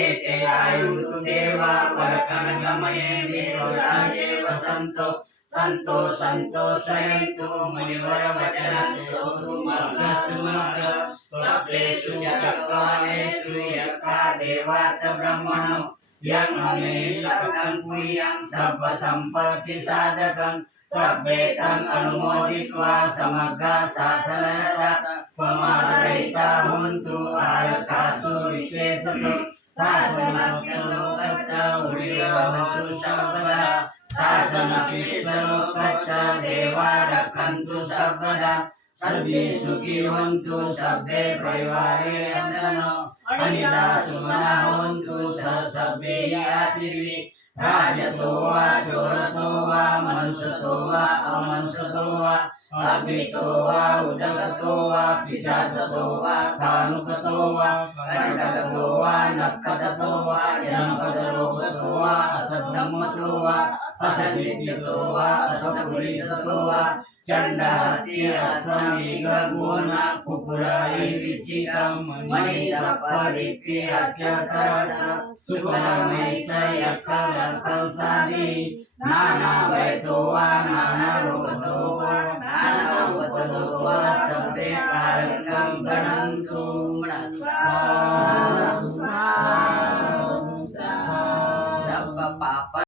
एते आयुर्तु देवा परकनगमये वीरोराजे वसन्तो संतो संतोषयन्तु मुनिवरवचनं श्रोतुं मग्गसुमग्ग सप्रेषु चत्वारेषु यथा देवा च ब्रह्मणो यं हमे लक्ष्मं पुयं सर्वसम्पत्ति साधकं सभ्येतं अनुमोदित्वा समग्र शासनरता त्वमादरयिता हुन्तु आरकासु विशेषतो शासनलोकच्च उडिरवन्तु सर्वदा शासनपीठलोकच्च देवा रक्षन्तु सर्वदा सर्वे सुखी भवन्तु सर्वे परिवारे अन्तनो अनिता सुमना भवन्तु सर्वे यातिर्वे राजतो वा चोरतो वा मनुष्यतो वा अमनुष्यतो वा अग्नितो वा उदकतो वा पिशाचतो वा कानुकतो वा कंटकतो वा नखदतो वा जनपदरोगतो वा असद्धम्मतो वा असद्विद्यतो वा असपुरीसतो वा चंडहति असमीग गुण कुकुराई विचितं मणिसपरिपि अक्षतर सुखमय यक्कलकलसादि नाना वैतो वा नाना रोगतो वा नाना उपतो वा सर्वे कारकं गणन्तु